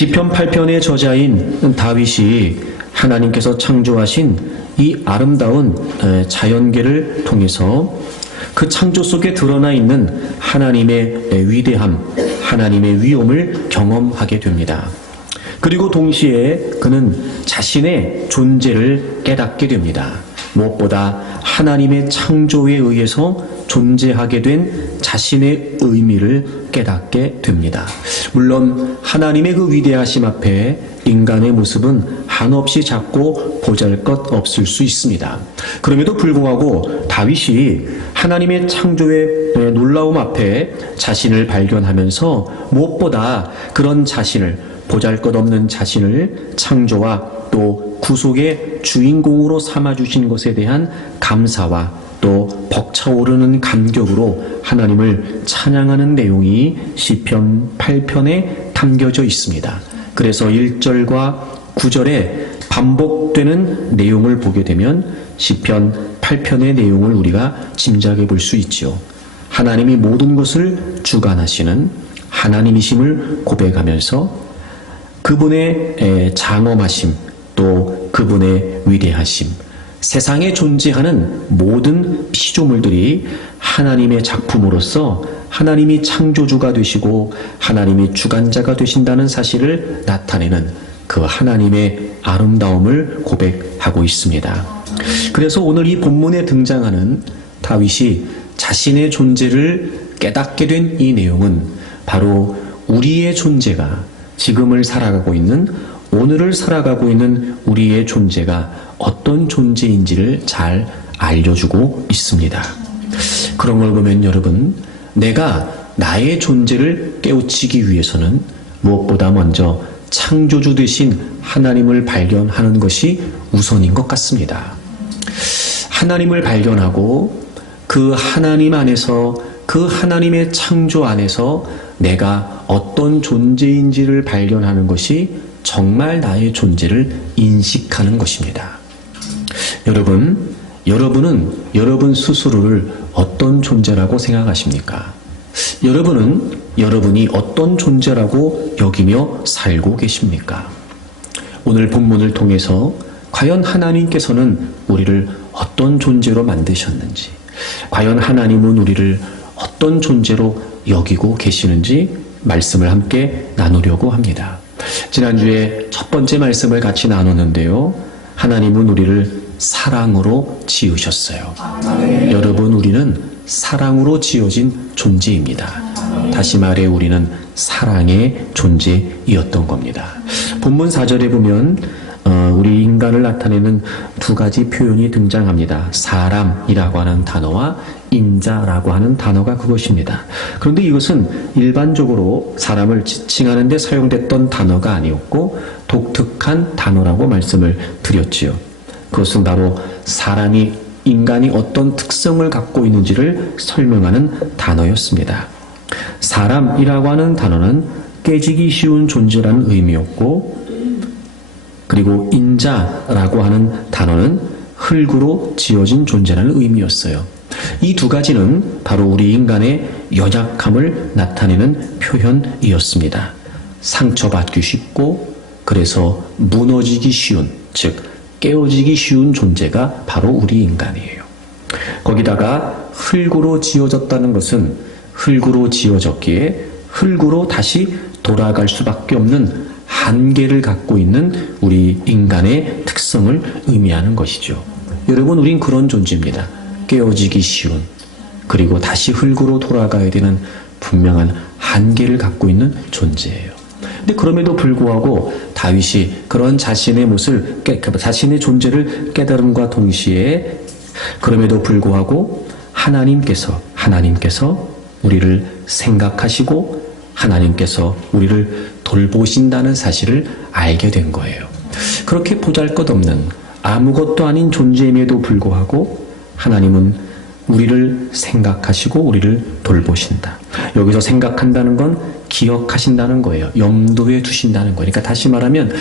시편 8편의 저자인 다윗이 하나님께서 창조하신 이 아름다운 자연계를 통해서 그 창조 속에 드러나 있는 하나님의 위대함, 하나님의 위엄을 경험하게 됩니다. 그리고 동시에 그는 자신의 존재를 깨닫게 됩니다. 무엇보다 하나님의 창조에 의해서 존재하게 된 자신의 의미를 깨닫게 됩니다. 물론 하나님의 그 위대하심 앞에 인간의 모습은 한없이 작고 보잘것없을 수 있습니다. 그럼에도 불구하고 다윗이 하나님의 창조의 놀라움 앞에 자신을 발견하면서 무엇보다 그런 자신을, 보잘것없는 자신을 창조와 또 구속의 주인공으로 삼아주신 것에 대한 감사와 또 벅차오르는 감격으로 하나님을 찬양하는 내용이 시편 8편에 담겨져 있습니다. 그래서 1절과 9절에 반복되는 내용을 보게 되면 시편 8편의 내용을 우리가 짐작해 볼 수 있죠. 하나님이 모든 것을 주관하시는 하나님이심을 고백하면서 그분의 장엄하심, 또 그분의 위대하심, 세상에 존재하는 모든 피조물들이 하나님의 작품으로서 하나님이 창조주가 되시고 하나님이 주관자가 되신다는 사실을 나타내는 그 하나님의 아름다움을 고백하고 있습니다. 그래서 오늘 이 본문에 등장하는 다윗이 자신의 존재를 깨닫게 된 이 내용은 바로 우리의 존재가, 지금을 살아가고 있는, 오늘을 살아가고 있는 우리의 존재가 어떤 존재인지를 잘 알려주고 있습니다. 그런 걸 보면 여러분, 내가 나의 존재를 깨우치기 위해서는 무엇보다 먼저 창조주 되신 하나님을 발견하는 것이 우선인 것 같습니다. 하나님을 발견하고 그 하나님 안에서, 그 하나님의 창조 안에서 내가 어떤 존재인지를 발견하는 것이 정말 나의 존재를 인식하는 것입니다. 여러분은 여러분 스스로를 어떤 존재라고 생각하십니까? 여러분은 여러분이 어떤 존재라고 여기며 살고 계십니까? 오늘 본문을 통해서 과연 하나님께서는 우리를 어떤 존재로 만드셨는지, 과연 하나님은 우리를 어떤 존재로 여기고 계시는지 말씀을 함께 나누려고 합니다. 지난주에 첫 번째 말씀을 같이 나눴는데요. 하나님은 우리를 사랑으로 지으셨어요. 여러분, 우리는 사랑으로 지어진 존재입니다. 다시 말해 우리는 사랑의 존재이었던 겁니다. 본문 4절에 보면 우리 인간을 나타내는 두 가지 표현이 등장합니다. 사람이라고 하는 단어와 인자라고 하는 단어가 그것입니다. 그런데 이것은 일반적으로 사람을 지칭하는 데 사용됐던 단어가 아니었고 독특한 단어라고 말씀을 드렸지요. 그것은 바로 인간이 어떤 특성을 갖고 있는지를 설명하는 단어였습니다. 사람이라고 하는 단어는 깨지기 쉬운 존재라는 의미였고, 그리고 인자라고 하는 단어는 흙으로 지어진 존재라는 의미였어요. 이 두 가지는 바로 우리 인간의 연약함을 나타내는 표현이었습니다. 상처받기 쉽고, 그래서 무너지기 쉬운, 즉 깨어지기 쉬운 존재가 바로 우리 인간이에요. 거기다가 흙으로 지어졌다는 것은 흙으로 지어졌기에 흙으로 다시 돌아갈 수밖에 없는 한계를 갖고 있는 우리 인간의 특성을 의미하는 것이죠. 여러분, 우린 그런 존재입니다. 깨어지기 쉬운, 그리고 다시 흙으로 돌아가야 되는 분명한 한계를 갖고 있는 존재예요. 근데 그럼에도 불구하고 다윗이 그런 자신의 자신의 존재를 깨달음과 동시에 그럼에도 불구하고 하나님께서 우리를 생각하시고 하나님께서 우리를 돌보신다는 사실을 알게 된 거예요. 그렇게 보잘것없는 아무것도 아닌 존재임에도 불구하고 하나님은 우리를 생각하시고 우리를 돌보신다. 여기서 생각한다는 건 기억하신다는 거예요. 염두에 두신다는 거예요. 그러니까 다시 말하면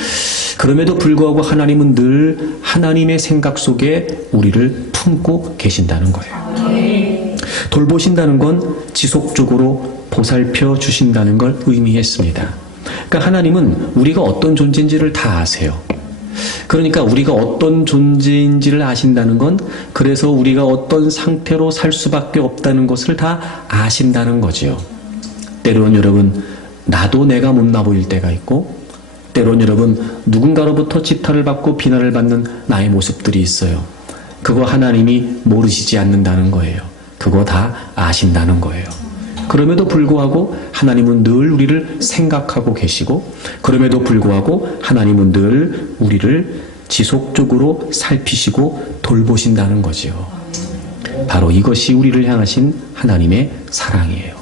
그럼에도 불구하고 하나님은 늘 하나님의 생각 속에 우리를 품고 계신다는 거예요. 돌보신다는 건 지속적으로 보살펴 주신다는 걸 의미했습니다. 그러니까 하나님은 우리가 어떤 존재인지를 다 아세요. 그러니까 우리가 어떤 존재인지를 아신다는 건 그래서 우리가 어떤 상태로 살 수밖에 없다는 것을 다 아신다는 거지요. 때론 여러분, 나도 내가 못나 보일 때가 있고, 때론 여러분, 누군가로부터 질타를 받고 비난을 받는 나의 모습들이 있어요. 그거 하나님이 모르시지 않는다는 거예요. 그거 다 아신다는 거예요. 그럼에도 불구하고 하나님은 늘 우리를 생각하고 계시고, 그럼에도 불구하고 하나님은 늘 우리를 지속적으로 살피시고 돌보신다는 거지요. 바로 이것이 우리를 향하신 하나님의 사랑이에요.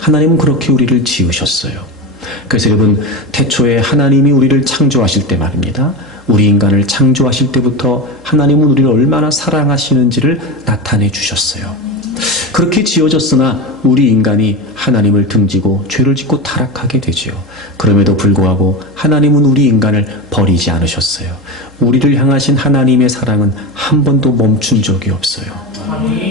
하나님은 그렇게 우리를 지으셨어요. 그래서 여러분, 태초에 하나님이 우리를 창조하실 때 말입니다. 우리 인간을 창조하실 때부터 하나님은 우리를 얼마나 사랑하시는지를 나타내 주셨어요. 그렇게 지어졌으나 우리 인간이 하나님을 등지고 죄를 짓고 타락하게 되지요. 그럼에도 불구하고 하나님은 우리 인간을 버리지 않으셨어요. 우리를 향하신 하나님의 사랑은 한 번도 멈춘 적이 없어요.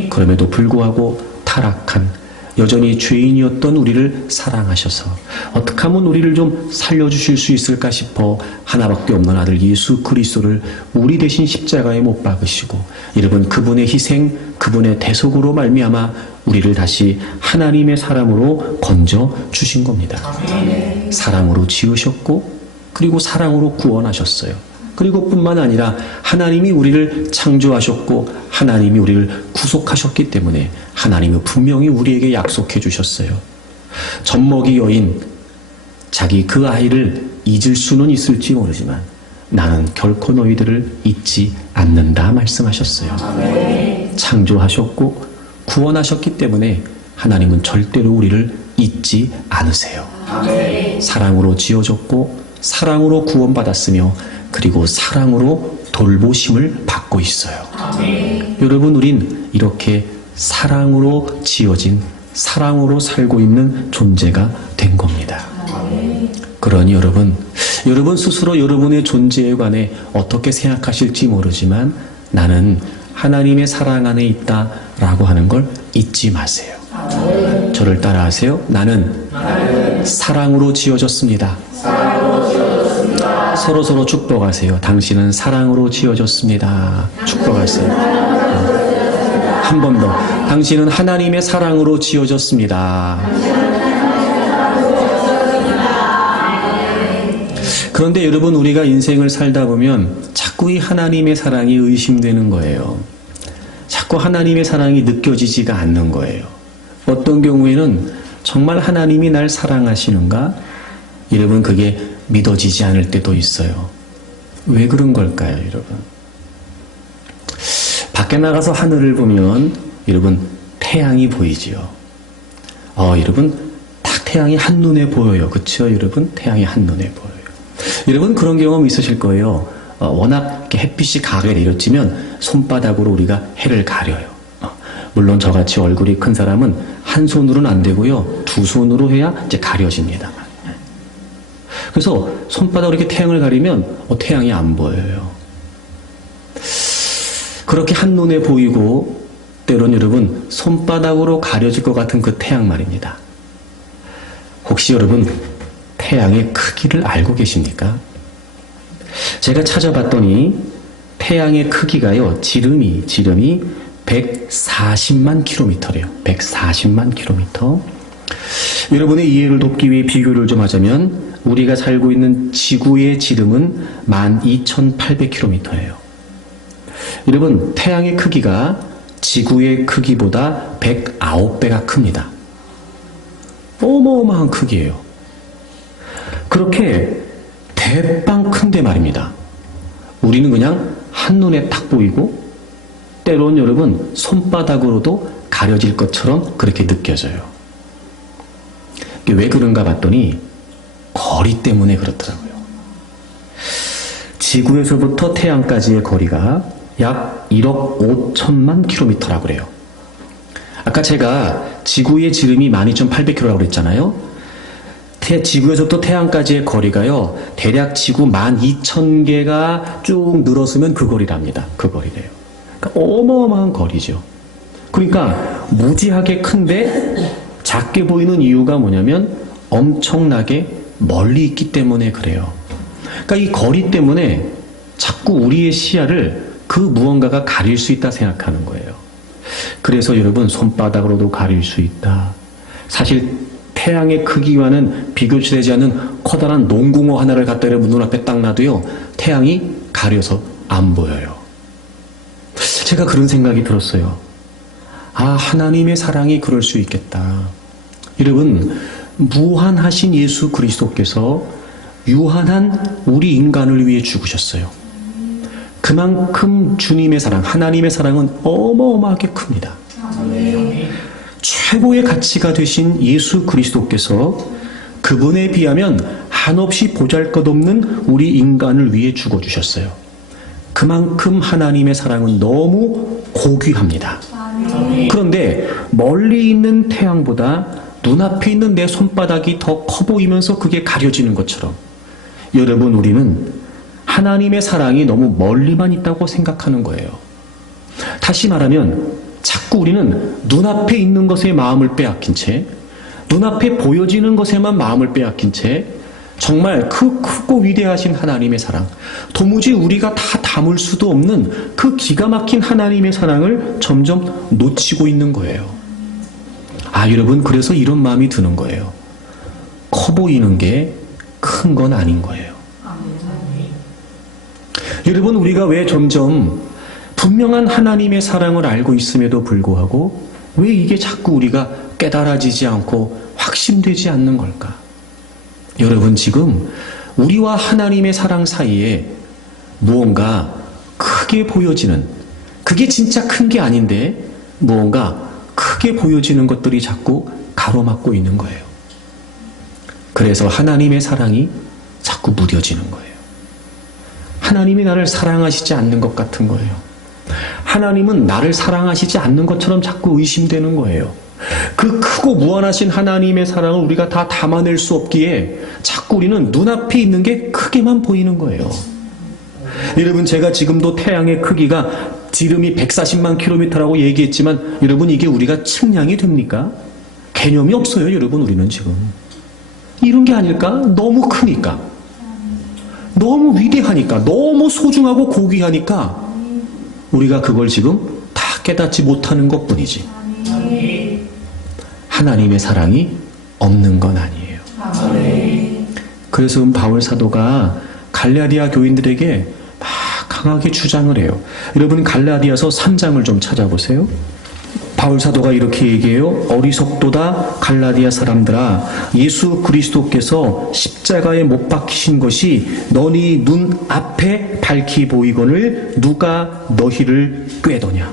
그럼에도 불구하고 타락한 여전히 죄인이었던 우리를 사랑하셔서 어떻게 하면 우리를 좀 살려주실 수 있을까 싶어 하나밖에 없는 아들 예수 그리스도를 우리 대신 십자가에 못 박으시고, 여러분, 그분의 희생, 그분의 대속으로 말미암아 우리를 다시 하나님의 사람으로 건져 주신 겁니다. 사랑으로 지으셨고, 그리고 사랑으로 구원하셨어요. 그리고 뿐만 아니라 하나님이 우리를 창조하셨고 하나님이 우리를 구속하셨기 때문에 하나님은 분명히 우리에게 약속해 주셨어요. 젖먹이 여인, 자기 그 아이를 잊을 수는 있을지 모르지만 나는 결코 너희들을 잊지 않는다 말씀하셨어요. 창조하셨고 구원하셨기 때문에 하나님은 절대로 우리를 잊지 않으세요. 사랑으로 지어졌고 사랑으로 구원받았으며 그리고 사랑으로 돌보심을 받고 있어요. 여러분, 우린 이렇게 사랑으로 지어진, 사랑으로 살고 있는 존재가 된 겁니다. 그러니 여러분 스스로 여러분의 존재에 관해 어떻게 생각하실지 모르지만 나는 하나님의 사랑 안에 있다라고 하는 걸 잊지 마세요. 저를 따라하세요. 나는 사랑으로 지어졌습니다. 서로 축복하세요. 당신은 사랑으로 지어졌습니다. 축복하세요. 한 번 더. 당신은 하나님의 사랑으로 지어졌습니다. 그런데 여러분, 우리가 인생을 살다 보면 자꾸 이 하나님의 사랑이 의심되는 거예요. 자꾸 하나님의 사랑이 느껴지지가 않는 거예요. 어떤 경우에는 정말 하나님이 날 사랑하시는가? 여러분, 그게 믿어지지 않을 때도 있어요. 왜 그런 걸까요, 여러분? 밖에 나가서 하늘을 보면 여러분 태양이 보이지요. 여러분 딱 태양이 한눈에 보여요. 그렇죠? 여러분 태양이 한눈에 보여요. 여러분 그런 경험 있으실 거예요. 워낙 이렇게 햇빛이 강하게 내려지면 손바닥으로 우리가 해를 가려요. 물론 저같이 얼굴이 큰 사람은 한 손으로는 안 되고요. 두 손으로 해야 이제 가려집니다. 그래서 손바닥으로 이렇게 태양을 가리면 태양이 안 보여요. 그렇게 한눈에 보이고 때론 여러분 손바닥으로 가려질 것 같은 그 태양 말입니다. 혹시 여러분 태양의 크기를 알고 계십니까? 제가 찾아봤더니 태양의 크기가요, 지름이 140만 킬로미터래요. 140만 킬로미터. 여러분의 이해를 돕기 위해 비교를 좀 하자면 우리가 살고 있는 지구의 지름은 12,800km예요. 여러분, 태양의 크기가 지구의 크기보다 109배가 큽니다. 어마어마한 크기예요. 그렇게 대빵 큰데 말입니다. 우리는 그냥 한눈에 딱 보이고 때론 여러분 손바닥으로도 가려질 것처럼 그렇게 느껴져요. 왜 그런가 봤더니 거리 때문에 그렇더라고요. 지구에서부터 태양까지의 거리가 약 1억 5천만 킬로미터라고 그래요. 아까 제가 지구의 지름이 12,800km라고 그랬잖아요. 지구에서부터 태양까지의 거리가요, 대략 지구 12,000개가 쭉 늘었으면 그 거리랍니다. 그 거리래요. 그러니까 어마어마한 거리죠. 그러니까 무지하게 큰데 작게 보이는 이유가 뭐냐면 엄청나게 멀리 있기 때문에 그래요. 그러니까 이 거리 때문에 자꾸 우리의 시야를 그 무언가가 가릴 수 있다 생각하는 거예요. 그래서 여러분, 손바닥으로도 가릴 수 있다. 사실 태양의 크기와는 비교치 되지 않는 커다란 농구공 하나를 갖다 여러분 눈앞에 딱 놔도요, 태양이 가려서 안 보여요. 제가 그런 생각이 들었어요. 아, 하나님의 사랑이 그럴 수 있겠다. 여러분, 무한하신 예수 그리스도께서 유한한 우리 인간을 위해 죽으셨어요. 그만큼 주님의 사랑, 하나님의 사랑은 어마어마하게 큽니다. 최고의 가치가 되신 예수 그리스도께서 그분에 비하면 한없이 보잘것없는 우리 인간을 위해 죽어주셨어요. 그만큼 하나님의 사랑은 너무 고귀합니다. 그런데 멀리 있는 태양보다 눈앞에 있는 내 손바닥이 더 커 보이면서 그게 가려지는 것처럼, 여러분, 우리는 하나님의 사랑이 너무 멀리만 있다고 생각하는 거예요. 다시 말하면 자꾸 우리는 눈앞에 있는 것에 마음을 빼앗긴 채, 눈앞에 보여지는 것에만 마음을 빼앗긴 채, 정말 그 크고 위대하신 하나님의 사랑, 도무지 우리가 다 담을 수도 없는 그 기가 막힌 하나님의 사랑을 점점 놓치고 있는 거예요. 아, 여러분, 그래서 이런 마음이 드는 거예요. 커 보이는 게 큰 건 아닌 거예요. 여러분, 우리가 왜 점점 분명한 하나님의 사랑을 알고 있음에도 불구하고 왜 이게 자꾸 우리가 깨달아지지 않고 확신되지 않는 걸까? 여러분, 지금 우리와 하나님의 사랑 사이에 무언가 크게 보여지는, 그게 진짜 큰 게 아닌데 무언가 크게 보여지는 것들이 자꾸 가로막고 있는 거예요. 그래서 하나님의 사랑이 자꾸 무뎌지는 거예요. 하나님이 나를 사랑하시지 않는 것 같은 거예요. 하나님은 나를 사랑하시지 않는 것처럼 자꾸 의심되는 거예요. 그 크고 무한하신 하나님의 사랑을 우리가 다 담아낼 수 없기에 자꾸 우리는 눈앞에 있는 게 크게만 보이는 거예요. 여러분, 제가 지금도 태양의 크기가 지름이 140만 킬로미터라고 얘기했지만, 여러분, 이게 우리가 측량이 됩니까? 개념이 없어요, 여러분. 우리는 지금 이런 게 아닐까? 너무 크니까, 너무 위대하니까, 너무 소중하고 고귀하니까 우리가 그걸 지금 다 깨닫지 못하는 것뿐이지, 하나님의 사랑이 없는 건 아니에요. 그래서 바울 사도가 갈라디아 교인들에게 막 강하게 주장을 해요. 여러분, 갈라디아서 3장을 좀 찾아보세요. 바울 사도가 이렇게 얘기해요. 어리석도다 갈라디아 사람들아, 예수 그리스도께서 십자가에 못 박히신 것이 너희 눈 앞에 밝히 보이거늘 누가 너희를 꾀더냐.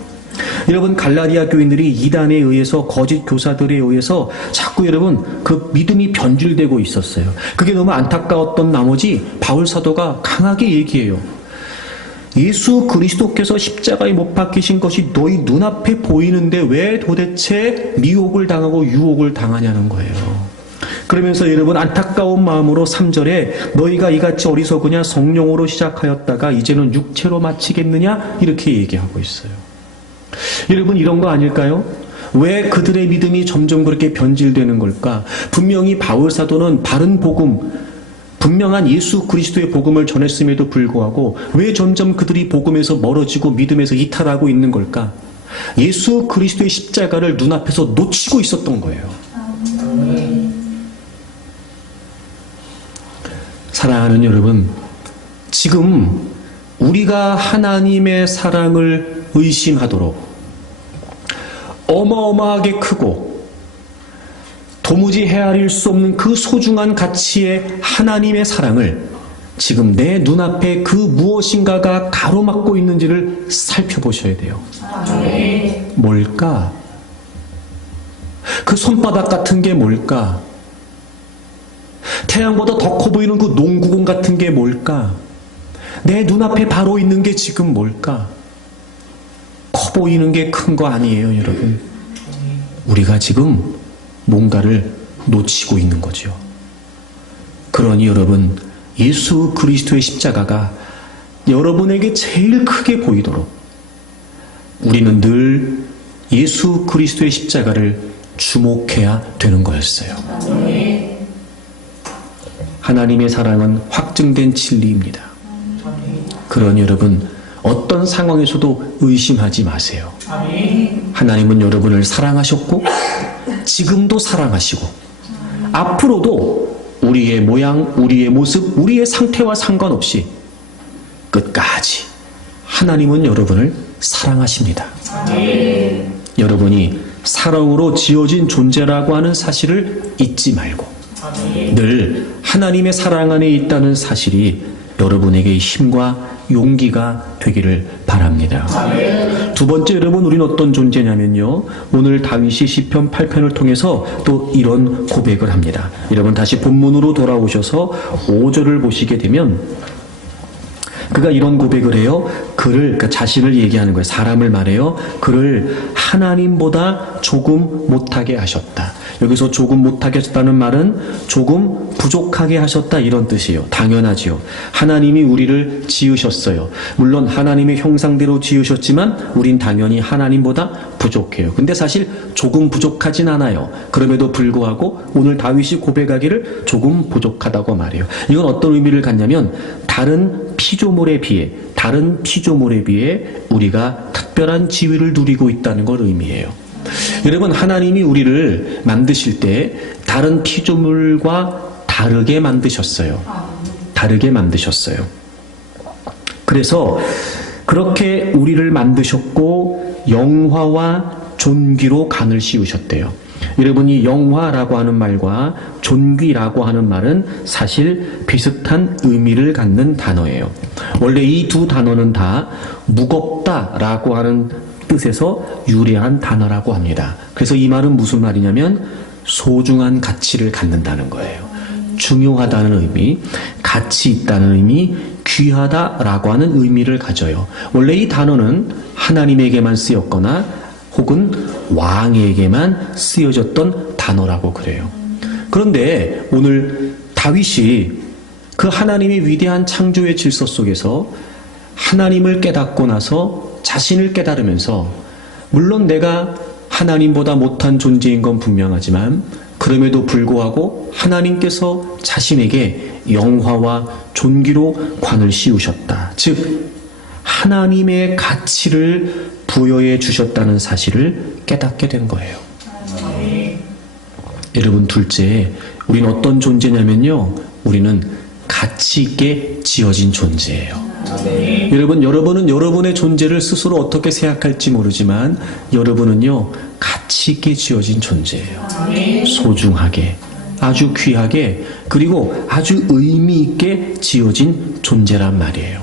여러분, 갈라디아 교인들이 이단에 의해서, 거짓 교사들에 의해서 자꾸 여러분 그 믿음이 변질되고 있었어요. 그게 너무 안타까웠던 나머지 바울 사도가 강하게 얘기해요. 예수 그리스도께서 십자가에 못 박히신 것이 너희 눈앞에 보이는데 왜 도대체 미혹을 당하고 유혹을 당하냐는 거예요. 그러면서 여러분, 안타까운 마음으로 3절에 너희가 이같이 어리석으냐, 성령으로 시작하였다가 이제는 육체로 마치겠느냐, 이렇게 얘기하고 있어요. 여러분, 이런 거 아닐까요? 왜 그들의 믿음이 점점 그렇게 변질되는 걸까? 분명히 바울 사도는 바른 복음, 분명한 예수 그리스도의 복음을 전했음에도 불구하고 왜 점점 그들이 복음에서 멀어지고 믿음에서 이탈하고 있는 걸까? 예수 그리스도의 십자가를 눈앞에서 놓치고 있었던 거예요. 사랑하는 여러분, 지금 우리가 하나님의 사랑을 의심하도록 어마어마하게 크고 도무지 헤아릴 수 없는 그 소중한 가치의 하나님의 사랑을 지금 내 눈앞에 그 무엇인가가 가로막고 있는지를 살펴보셔야 돼요. 뭘까? 그 손바닥 같은 게 뭘까? 태양보다 더 커 보이는 그 농구공 같은 게 뭘까? 내 눈앞에 바로 있는 게 지금 뭘까? 커 보이는 게 큰 거 아니에요, 여러분. 우리가 지금 뭔가를 놓치고 있는 거죠. 그러니 여러분, 예수 그리스도의 십자가가 여러분에게 제일 크게 보이도록 우리는 늘 예수 그리스도의 십자가를 주목해야 되는 거였어요. 하나님의 사랑은 확증된 진리입니다. 그러니 여러분 어떤 상황에서도 의심하지 마세요. 하나님은 여러분을 사랑하셨고 지금도 사랑하시고 앞으로도 우리의 모양, 우리의 모습, 우리의 상태와 상관없이 끝까지 하나님은 여러분을 사랑하십니다. 여러분이 사랑으로 지어진 존재라고 하는 사실을 잊지 말고 늘 하나님의 사랑 안에 있다는 사실이 여러분에게 힘과 용기가 되기를 바랍니다. 두 번째, 여러분 우리는 어떤 존재냐면요, 오늘 다윗이 시편 8편을 통해서 또 이런 고백을 합니다. 여러분 다시 본문으로 돌아오셔서 5절을 보시게 되면 그가 이런 고백을 해요. 그러니까 자신을 얘기하는 거예요. 사람을 말해요. 그를 하나님보다 조금 못하게 하셨다. 여기서 조금 못하게 하셨다는 말은 조금 부족하게 하셨다 이런 뜻이에요. 당연하지요. 하나님이 우리를 지으셨어요. 물론 하나님의 형상대로 지으셨지만 우린 당연히 하나님보다 부족해요. 근데 사실 조금 부족하진 않아요. 그럼에도 불구하고 오늘 다윗이 고백하기를 조금 부족하다고 말해요. 이건 어떤 의미를 갖냐면 다른 피조물에 비해 우리가 특별한 지위를 누리고 있다는 걸 의미해요. 여러분 하나님이 우리를 만드실 때 다른 피조물과 다르게 만드셨어요. 그래서 그렇게 우리를 만드셨고 영화와 존귀로 간을 씌우셨대요. 여러분이 영화라고 하는 말과 존귀라고 하는 말은 사실 비슷한 의미를 갖는 단어예요. 원래 이 두 단어는 다 무겁다라고 하는 뜻에서 유래한 단어라고 합니다. 그래서 이 말은 무슨 말이냐면 소중한 가치를 갖는다는 거예요. 중요하다는 의미, 가치 있다는 의미, 귀하다라고 하는 의미를 가져요. 원래 이 단어는 하나님에게만 쓰였거나 혹은 왕에게만 쓰여졌던 단어라고 그래요. 그런데 오늘 다윗이 그 하나님의 위대한 창조의 질서 속에서 하나님을 깨닫고 나서 자신을 깨달으면서 물론 내가 하나님보다 못한 존재인 건 분명하지만 그럼에도 불구하고 하나님께서 자신에게 영화와 존귀로 관을 씌우셨다. 즉 하나님의 가치를 부여해 주셨다는 사실을 깨닫게 된 거예요. 여러분 둘째, 우리는 어떤 존재냐면요, 우리는 가치 있게 지어진 존재예요. 여러분은 여러분의 존재를 스스로 어떻게 생각할지 모르지만 여러분은요 가치 있게 지어진 존재예요. 소중하게, 아주 귀하게, 그리고 아주 의미 있게 지어진 존재란 말이에요.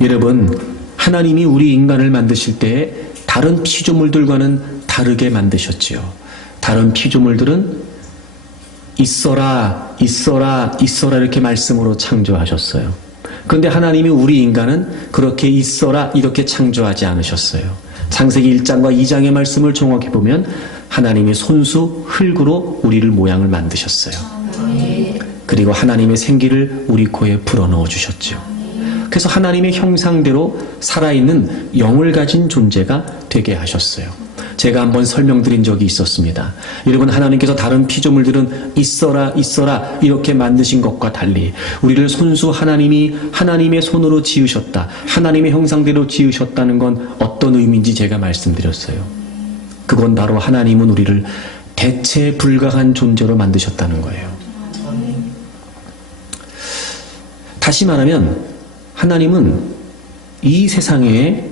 여러분 하나님이 우리 인간을 만드실 때 다른 피조물들과는 다르게 만드셨지요. 다른 피조물들은 있어라 이렇게 말씀으로 창조하셨어요. 그런데 하나님이 우리 인간은 그렇게 있어라 이렇게 창조하지 않으셨어요. 창세기 1장과 2장의 말씀을 종합해 보면 하나님이 손수 흙으로 우리를 모양을 만드셨어요. 그리고 하나님의 생기를 우리 코에 불어넣어 주셨죠. 그래서 하나님의 형상대로 살아있는 영을 가진 존재가 되게 하셨어요. 제가 한번 설명드린 적이 있었습니다. 여러분 하나님께서 다른 피조물들은 있어라 이렇게 만드신 것과 달리 우리를 손수 하나님의 손으로 지으셨다. 하나님의 형상대로 지으셨다는 건 어떤 의미인지 제가 말씀드렸어요. 그건 바로 하나님은 우리를 대체 불가한 존재로 만드셨다는 거예요. 다시 말하면 하나님은 이 세상에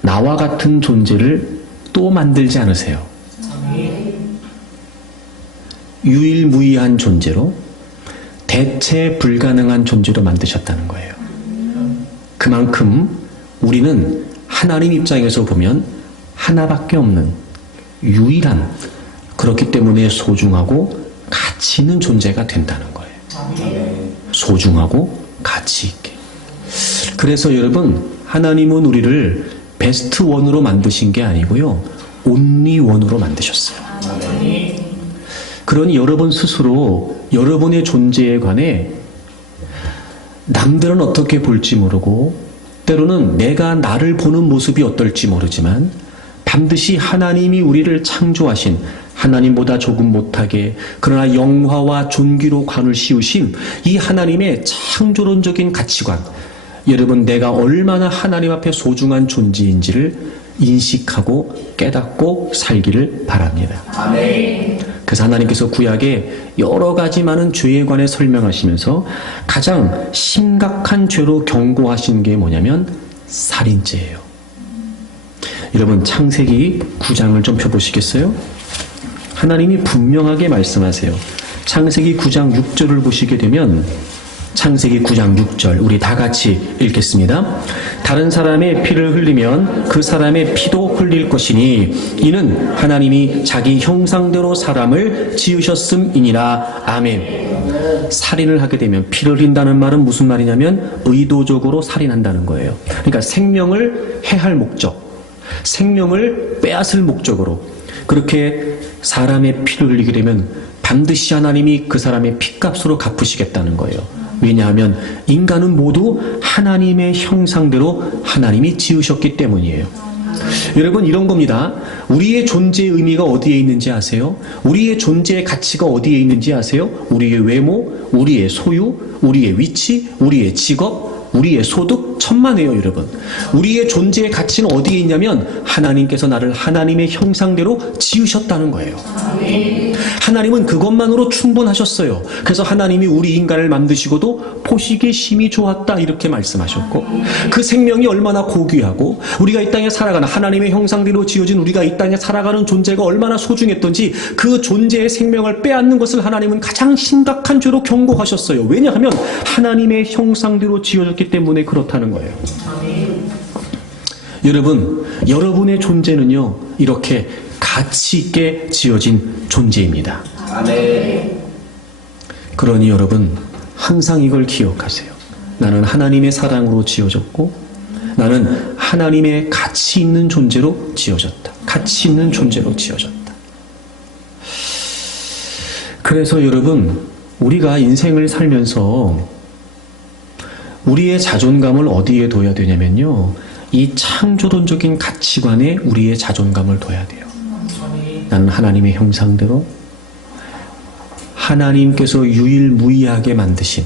나와 같은 존재를 또 만들지 않으세요. 유일무이한 존재로 대체 불가능한 존재로 만드셨다는 거예요. 그만큼 우리는 하나님 입장에서 보면 하나밖에 없는 유일한, 그렇기 때문에 소중하고 가치 있는 존재가 된다는 거예요. 소중하고 가치 있게. 그래서 여러분 하나님은 우리를 베스트 원으로 만드신 게 아니고요, 온리 원으로 만드셨어요. 그러니 여러분 스스로 여러분의 존재에 관해 남들은 어떻게 볼지 모르고 때로는 내가 나를 보는 모습이 어떨지 모르지만 반드시 하나님이 우리를 창조하신 하나님보다 조금 못하게 그러나 영화와 존귀로 관을 씌우신 이 하나님의 창조론적인 가치관, 여러분 내가 얼마나 하나님 앞에 소중한 존재인지를 인식하고 깨닫고 살기를 바랍니다. 아멘. 그래서 하나님께서 구약에 여러 가지 많은 죄에 관해 설명하시면서 가장 심각한 죄로 경고하신 게 뭐냐면 살인죄예요. 여러분 창세기 9장을 좀 펴보시겠어요? 하나님이 분명하게 말씀하세요. 창세기 9장 6절을 보시게 되면 창세기 9장 6절 우리 다 같이 읽겠습니다. 다른 사람의 피를 흘리면 그 사람의 피도 흘릴 것이니 이는 하나님이 자기 형상대로 사람을 지으셨음이니라. 아멘. 살인을 하게 되면 피를 흘린다는 말은 무슨 말이냐면 의도적으로 살인한다는 거예요. 그러니까 생명을 해할 목적, 생명을 빼앗을 목적으로 그렇게 사람의 피를 흘리게 되면 반드시 하나님이 그 사람의 피값으로 갚으시겠다는 거예요. 왜냐하면 인간은 모두 하나님의 형상대로 하나님이 지으셨기 때문이에요. 여러분 이런 겁니다. 우리의 존재의 의미가 어디에 있는지 아세요? 우리의 존재의 가치가 어디에 있는지 아세요? 우리의 외모, 우리의 소유, 우리의 위치, 우리의 직업, 우리의 소득 천만에요. 여러분 우리의 존재의 가치는 어디에 있냐면 하나님께서 나를 하나님의 형상대로 지으셨다는 거예요. 하나님은 그것만으로 충분하셨어요. 그래서 하나님이 우리 인간을 만드시고도 보시기에 심히 좋았다 이렇게 말씀하셨고 그 생명이 얼마나 고귀하고 우리가 이 땅에 살아가는 하나님의 형상대로 지어진 우리가 이 땅에 살아가는 존재가 얼마나 소중했던지 그 존재의 생명을 빼앗는 것을 하나님은 가장 심각한 죄로 경고하셨어요. 왜냐하면 하나님의 형상대로 지어졌기 때문에 그렇다는 거예요. 여러분, 여러분의 존재는요 이렇게 가치 있게 지어진 존재입니다. 그러니 여러분 항상 이걸 기억하세요. 나는 하나님의 사랑으로 지어졌고 나는 하나님의 가치 있는 존재로 지어졌다. 가치 있는 존재로 지어졌다. 그래서 여러분 우리가 인생을 살면서 우리의 자존감을 어디에 둬야 되냐면요 이 창조론적인 가치관에 우리의 자존감을 둬야 돼요. 나는 하나님의 형상대로 하나님께서 유일무이하게 만드신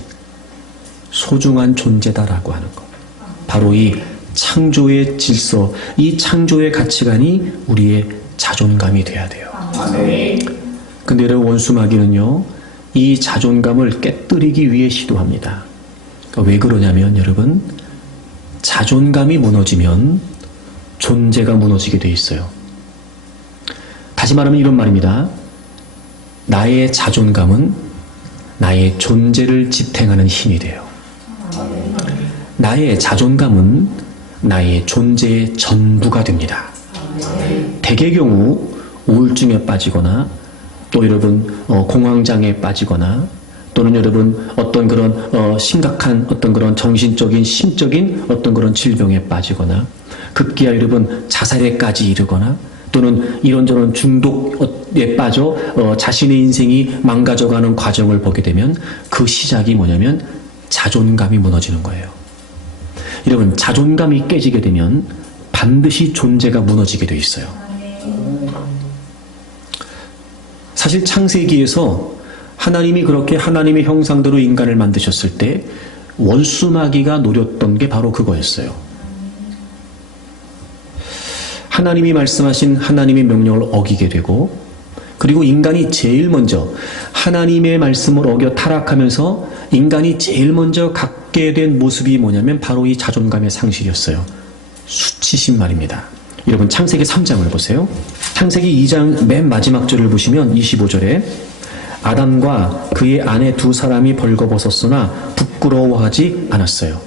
소중한 존재다라고 하는 것. 바로 이 창조의 질서, 이 창조의 가치관이 우리의 자존감이 돼야 돼요. 근데 여러분 원수마귀는요 이 자존감을 깨뜨리기 위해 시도합니다. 왜 그러냐면 여러분 자존감이 무너지면 존재가 무너지게 돼 있어요. 다시 말하면 이런 말입니다. 나의 자존감은 나의 존재를 지탱하는 힘이 돼요. 나의 자존감은 나의 존재의 전부가 됩니다. 대개의 경우 우울증에 빠지거나 또 여러분 공황장애에 빠지거나 또는 여러분 어떤 그런 심각한 어떤 그런 정신적인 심적인 어떤 그런 질병에 빠지거나 급기야 여러분 자살에까지 이르거나 또는 이런저런 중독에 빠져 자신의 인생이 망가져가는 과정을 보게 되면 그 시작이 뭐냐면 자존감이 무너지는 거예요. 여러분 자존감이 깨지게 되면 반드시 존재가 무너지게 돼 있어요. 사실 창세기에서 하나님이 그렇게 하나님의 형상대로 인간을 만드셨을 때 원수마귀가 노렸던 게 바로 그거였어요. 하나님이 말씀하신 하나님의 명령을 어기게 되고 그리고 인간이 제일 먼저 하나님의 말씀을 어겨 타락하면서 인간이 제일 먼저 갖게 된 모습이 뭐냐면 바로 이 자존감의 상실이었어요. 수치심 말입니다. 여러분 창세기 3장을 보세요. 창세기 2장 맨 마지막 절을 보시면 25절에 아담과 그의 아내 두 사람이 벌거벗었으나 부끄러워하지 않았어요.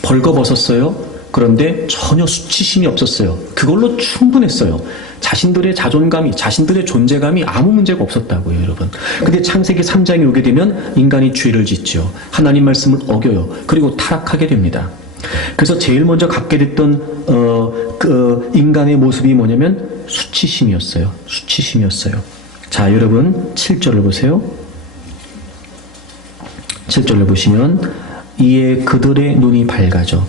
벌거벗었어요. 그런데 전혀 수치심이 없었어요. 그걸로 충분했어요. 자신들의 자존감이, 자신들의 존재감이 아무 문제가 없었다고요, 여러분. 근데 창세기 3장에 오게 되면 인간이 죄를 짓죠. 하나님 말씀을 어겨요. 그리고 타락하게 됩니다. 그래서 제일 먼저 갖게 됐던 그 인간의 모습이 뭐냐면 수치심이었어요. 수치심이었어요. 자, 여러분 7절을 보세요. 7절을 보시면 이에 그들의 눈이 밝아져.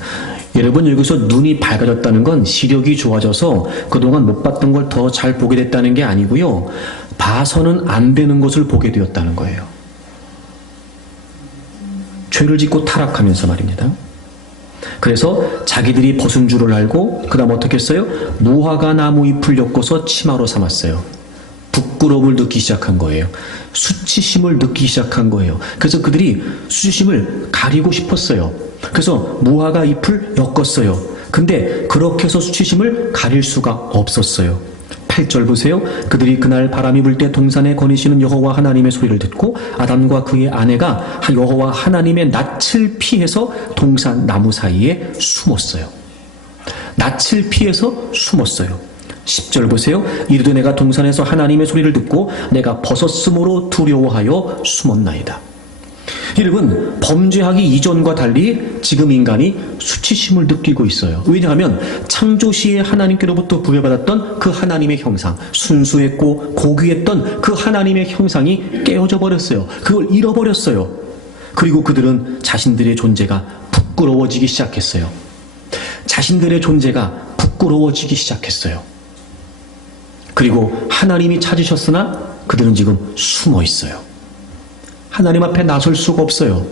여러분 여기서 눈이 밝아졌다는 건 시력이 좋아져서 그동안 못 봤던 걸 더 잘 보게 됐다는 게 아니고요. 봐서는 안 되는 것을 보게 되었다는 거예요. 죄를 짓고 타락하면서 말입니다. 그래서 자기들이 벗은 줄을 알고 그 다음 어떻게 했어요? 무화과 나무 잎을 엮어서 치마로 삼았어요. 부끄러움을 느끼기 시작한 거예요. 수치심을 느끼기 시작한 거예요. 그래서 그들이 수치심을 가리고 싶었어요. 그래서 무화과 잎을 엮었어요. 근데 그렇게 해서 수치심을 가릴 수가 없었어요. 8절 보세요. 그들이 그날 바람이 불 때 동산에 거니시는 여호와 하나님의 소리를 듣고 아담과 그의 아내가 여호와 하나님의 낯을 피해서 동산 나무 사이에 숨었어요. 낯을 피해서 숨었어요. 10절 보세요. 이르되 내가 동산에서 하나님의 소리를 듣고 내가 벗었으므로 두려워하여 숨었나이다. 여러분, 범죄하기 이전과 달리 지금 인간이 수치심을 느끼고 있어요. 왜냐하면 창조시에 하나님께로부터 부여받았던 그 하나님의 형상, 순수했고 고귀했던 그 하나님의 형상이 깨어져 버렸어요. 그걸 잃어버렸어요. 그리고 그들은 자신들의 존재가 부끄러워지기 시작했어요. 자신들의 존재가 부끄러워지기 시작했어요. 그리고 하나님이 찾으셨으나 그들은 지금 숨어 있어요. 하나님 앞에 나설 수가 없어요.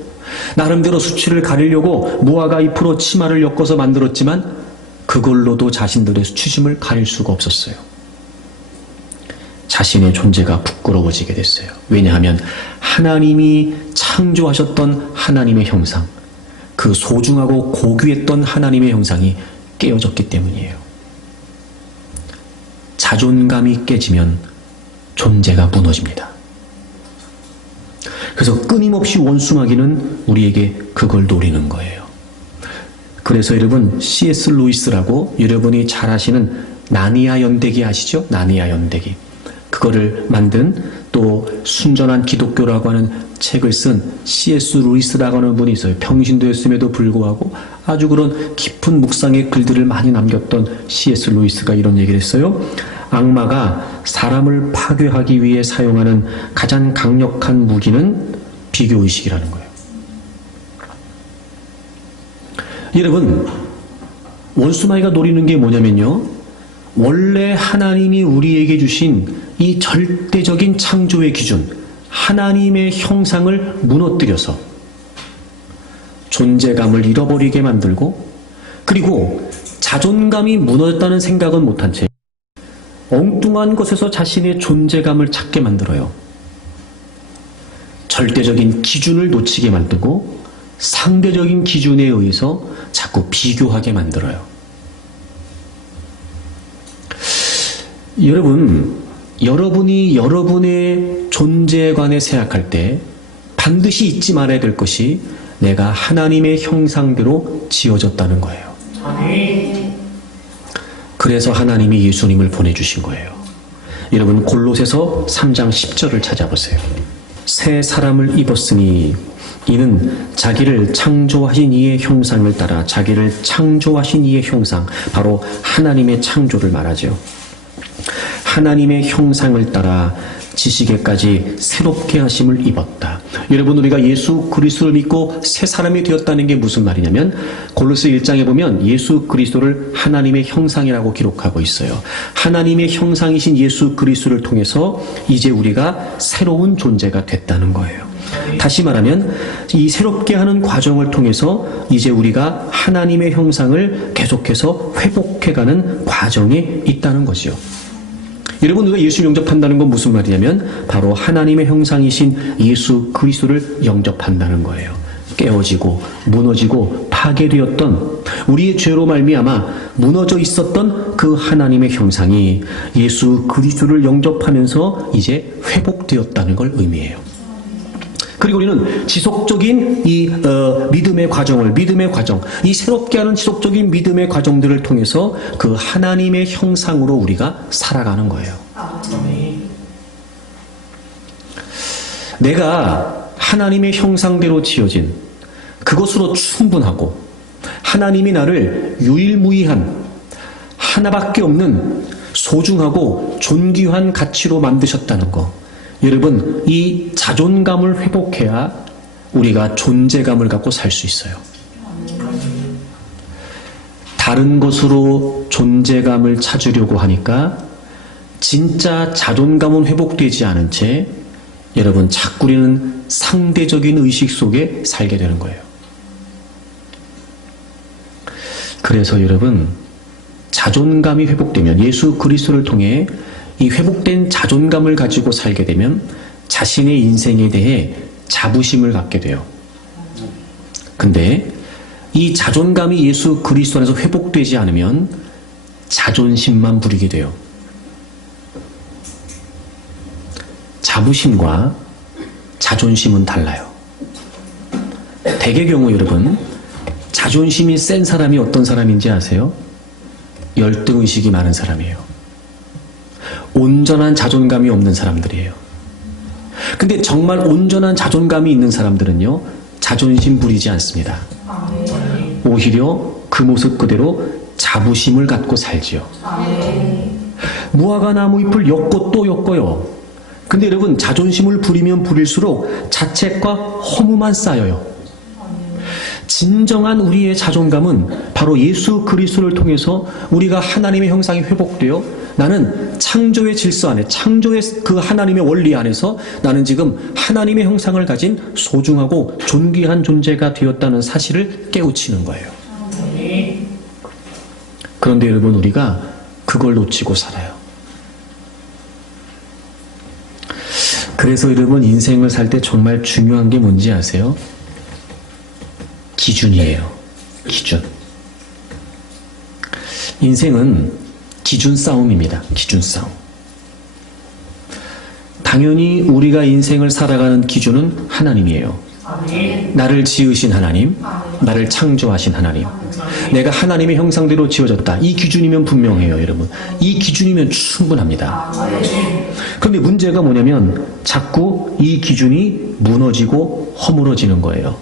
나름대로 수치를 가리려고 무화과 잎으로 치마를 엮어서 만들었지만 그걸로도 자신들의 수치심을 가릴 수가 없었어요. 자신의 존재가 부끄러워지게 됐어요. 왜냐하면 하나님이 창조하셨던 하나님의 형상, 그 소중하고 고귀했던 하나님의 형상이 깨어졌기 때문이에요. 자존감이 깨지면 존재가 무너집니다. 그래서 끊임없이 원수마귀는 우리에게 그걸 노리는 거예요. 그래서 여러분, C.S. 루이스라고 여러분이 잘 아시는 나니아 연대기 아시죠? 나니아 연대기. 그거를 만든 또 순전한 기독교라고 하는 책을 쓴 C.S. 루이스라고 하는 분이 있어요. 평신도였음에도 불구하고 아주 그런 깊은 묵상의 글들을 많이 남겼던 C.S. 루이스가 이런 얘기를 했어요. 악마가 사람을 파괴하기 위해 사용하는 가장 강력한 무기는 비교의식이라는 거예요. 여러분, 원수마귀가 노리는 게 뭐냐면요, 원래 하나님이 우리에게 주신 이 절대적인 창조의 기준, 하나님의 형상을 무너뜨려서 존재감을 잃어버리게 만들고, 그리고 자존감이 무너졌다는 생각은 못한 채 엉뚱한 것에서 자신의 존재감을 찾게 만들어요. 절대적인 기준을 놓치게 만들고 상대적인 기준에 의해서 자꾸 비교하게 만들어요. 여러분이 여러분의 존재에 관해 생각할 때 반드시 잊지 말아야 될 것이 내가 하나님의 형상대로 지어졌다는 거예요. 그래서 하나님이 예수님을 보내주신 거예요. 여러분, 골로새서 3장 10절을 찾아보세요. 새 사람을 입었으니 이는 자기를 창조하신 이의 형상을 따라, 자기를 창조하신 이의 형상, 바로 하나님의 창조를 말하죠. 하나님의 형상을 따라 지식에까지 새롭게 하심을 입었다. 여러분, 우리가 예수 그리스도를 믿고 새 사람이 되었다는 게 무슨 말이냐면, 골로새 1장에 보면 예수 그리스도를 하나님의 형상이라고 기록하고 있어요. 하나님의 형상이신 예수 그리스도를 통해서 이제 우리가 새로운 존재가 됐다는 거예요. 다시 말하면 이 새롭게 하는 과정을 통해서 이제 우리가 하나님의 형상을 계속해서 회복해가는 과정에 있다는 거죠. 여러분, 우리가 예수 영접한다는 건 무슨 말이냐면 바로 하나님의 형상이신 예수 그리스도를 영접한다는 거예요. 깨어지고 무너지고 파괴되었던 우리의 죄로 말미암아 무너져 있었던 그 하나님의 형상이 예수 그리스도를 영접하면서 이제 회복되었다는 걸 의미해요. 그리고 우리는 지속적인 이 믿음의 과정, 이 새롭게 하는 지속적인 믿음의 과정들을 통해서 그 하나님의 형상으로 우리가 살아가는 거예요. 내가 하나님의 형상대로 지어진 그것으로 충분하고 하나님이 나를 유일무이한 하나밖에 없는 소중하고 존귀한 가치로 만드셨다는 거. 여러분, 이 자존감을 회복해야 우리가 존재감을 갖고 살 수 있어요. 다른 것으로 존재감을 찾으려고 하니까 진짜 자존감은 회복되지 않은 채 여러분 자꾸 우리는 상대적인 의식 속에 살게 되는 거예요. 그래서 여러분 자존감이 회복되면 예수 그리스도를 통해 이 회복된 자존감을 가지고 살게 되면 자신의 인생에 대해 자부심을 갖게 돼요. 근데 이 자존감이 예수 그리스도 안에서 회복되지 않으면 자존심만 부리게 돼요. 자부심과 자존심은 달라요. 대개 경우 여러분 자존심이 센 사람이 어떤 사람인지 아세요? 열등의식이 많은 사람이에요. 온전한 자존감이 없는 사람들이에요. 근데 정말 온전한 자존감이 있는 사람들은요, 자존심 부리지 않습니다. 오히려 그 모습 그대로 자부심을 갖고 살지요. 무화과 나무 잎을 엮고 또 엮어요. 근데 여러분 자존심을 부리면 부릴수록 자책과 허무만 쌓여요. 진정한 우리의 자존감은 바로 예수 그리스도를 통해서 우리가 하나님의 형상이 회복되어 나는 창조의 질서 안에, 창조의 그 하나님의 원리 안에서 나는 지금 하나님의 형상을 가진 소중하고 존귀한 존재가 되었다는 사실을 깨우치는 거예요. 그런데 여러분 우리가 그걸 놓치고 살아요. 그래서 여러분 인생을 살 때 정말 중요한 게 뭔지 아세요? 기준이에요. 기준. 인생은 기준 싸움입니다. 기준 싸움. 당연히 우리가 인생을 살아가는 기준은 하나님이에요. 나를 지으신 하나님, 나를 창조하신 하나님, 내가 하나님의 형상대로 지어졌다. 이 기준이면 분명해요, 여러분. 이 기준이면 충분합니다. 그런데 문제가 뭐냐면 자꾸 이 기준이 무너지고 허물어지는 거예요.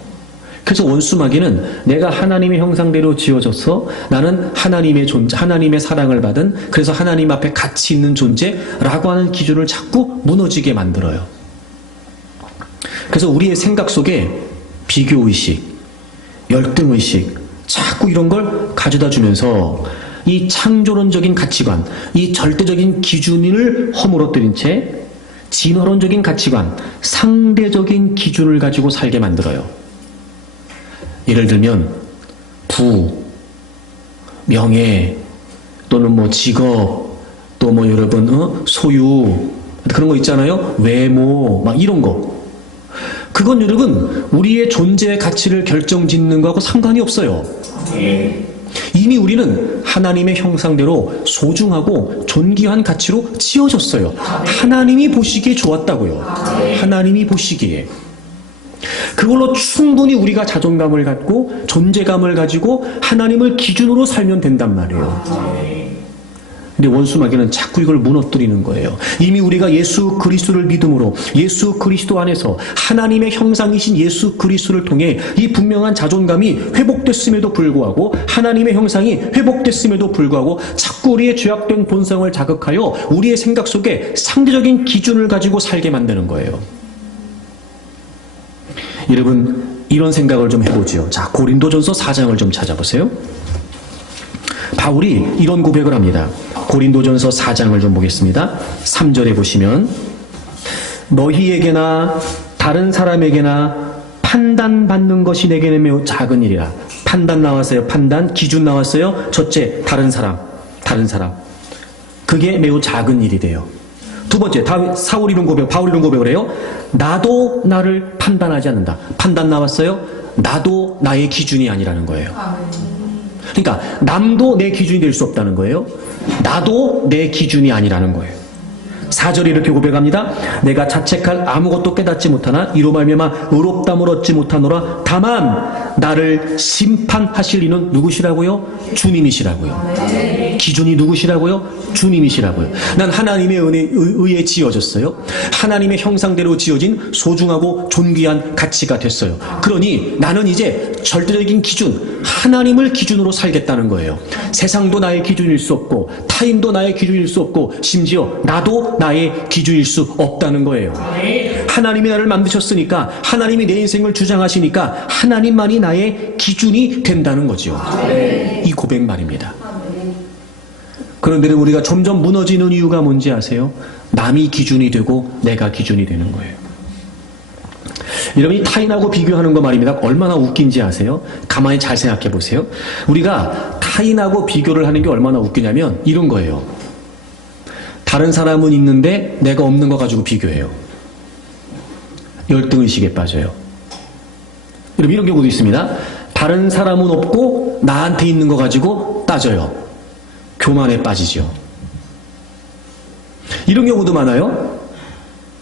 그래서 원수마귀는 내가 하나님의 형상대로 지어져서 나는 하나님의 존재, 하나님의 사랑을 받은, 그래서 하나님 앞에 가치 있는 존재라고 하는 기준을 자꾸 무너지게 만들어요. 그래서 우리의 생각 속에 비교의식, 열등의식, 자꾸 이런 걸 가져다 주면서 이 창조론적인 가치관, 이 절대적인 기준을 허물어뜨린 채 진화론적인 가치관, 상대적인 기준을 가지고 살게 만들어요. 예를 들면 부, 명예, 또는 뭐 직업, 또 뭐 여러분 소유, 그런 거 있잖아요. 외모, 막 이런 거. 그건 여러분 우리의 존재의 가치를 결정짓는 거하고 상관이 없어요. 이미 우리는 하나님의 형상대로 소중하고 존귀한 가치로 지어졌어요. 하나님이 보시기에 좋았다고요. 하나님이 보시기에. 그걸로 충분히 우리가 자존감을 갖고 존재감을 가지고 하나님을 기준으로 살면 된단 말이에요. 근데 원수마귀는 자꾸 이걸 무너뜨리는 거예요. 이미 우리가 예수 그리스도를 믿음으로 예수 그리스도 안에서 하나님의 형상이신 예수 그리스도를 통해 이 분명한 자존감이 회복됐음에도 불구하고, 하나님의 형상이 회복됐음에도 불구하고 자꾸 우리의 죄악된 본성을 자극하여 우리의 생각 속에 상대적인 기준을 가지고 살게 만드는 거예요. 여러분 이런 생각을 좀 해보지요. 자, 고린도전서 4장을 좀 찾아보세요. 바울이 이런 고백을 합니다. 고린도전서 4장을 좀 보겠습니다. 3절에 보시면 너희에게나 다른 사람에게나 판단받는 것이 내게는 매우 작은 일이라. 판단 나왔어요. 판단. 기준 나왔어요. 첫째, 다른 사람. 그게 매우 작은 일이 돼요. 두 번째, 바울이 이런 고백을 해요. 나도 나를 판단하지 않는다. 판단 나왔어요. 나도 나의 기준이 아니라는 거예요. 그러니까 남도 내 기준이 될 수 없다는 거예요. 나도 내 기준이 아니라는 거예요. 4절에 이렇게 고백합니다. 내가 자책할 아무것도 깨닫지 못하나 이로 말미암아 의롭다함을 얻지 못하노라. 다만 나를 심판하실 이는 누구시라고요? 주님이시라고요. 기준이 누구시라고요? 주님이시라고요. 난 하나님의 의에 지어졌어요. 하나님의 형상대로 지어진 소중하고 존귀한 가치가 됐어요. 그러니 나는 이제 절대적인 기준, 하나님을 기준으로 살겠다는 거예요. 세상도 나의 기준일 수 없고 타인도 나의 기준일 수 없고 심지어 나도 나의 기준일 수 없다는 거예요. 하나님이 나를 만드셨으니까, 하나님이 내 인생을 주장하시니까 하나님만이 나의 기준이 된다는 거죠. 이 고백 말입니다. 그런데 우리가 점점 무너지는 이유가 뭔지 아세요? 남이 기준이 되고 내가 기준이 되는 거예요. 여러분이 타인하고 비교하는 거 말입니다. 얼마나 웃긴지 아세요? 가만히 잘 생각해 보세요. 우리가 타인하고 비교를 하는 게 얼마나 웃기냐면 이런 거예요. 다른 사람은 있는데 내가 없는 거 가지고 비교해요. 열등의식에 빠져요. 여러분 이런 경우도 있습니다. 다른 사람은 없고 나한테 있는 거 가지고 따져요. 교만에 빠지죠. 이런 경우도 많아요.